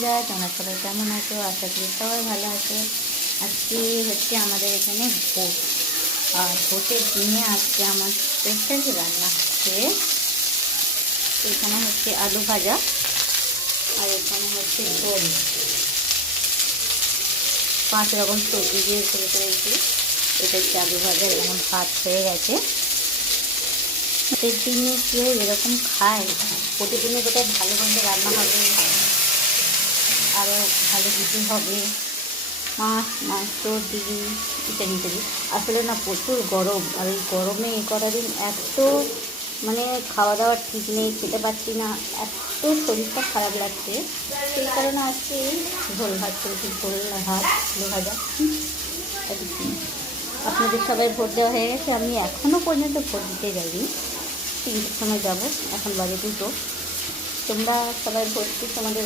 বন্ধুরা, তোমরা সবাই কেমন আছো? আশা করি সবাই ভালো আছো। আজকে হচ্ছে আমাদের এখানে ভোট, আর ভোটের দিনে আজকে আমার স্পেশাল রান্না হচ্ছে, এখানে হচ্ছে আলু ভাজা, আর এখানে হচ্ছে ঝোল। 5 রকম সবজি দিয়ে করে করেছি। এটা হচ্ছে আলু ভাজা, এরকম ভাত হয়ে গেছে। ভোটের দিনে কেউ এরকম খায়? প্রতিদিনে বোধহয় ভালো মন্দ রান্না হবে, আরও ভালো কিছু হবে, মাছ মাংস ডিম ইত্যাদি ইত্যাদি। আসলে না প্রচুর গরম, আর এই গরমে এ কটা দিন এত মানে খাওয়া দাওয়া ঠিক নেই, খেতে পারছি না, এত শরীরটা খারাপ লাগছে। সেই কারণে আজকে ঝোল ভাত করেছি, ঝোল ভাত আলু ভাজা। আপনাদের সবাই ভোট দেওয়া হয়ে গেছে? আমি এখনও পর্যন্ত ভোট দিতে যাইনি, 3টের সময় যাবো, এখন বাজে 2টো। তোমরা সবাই ভোট দিচ্ছ? তোমাদের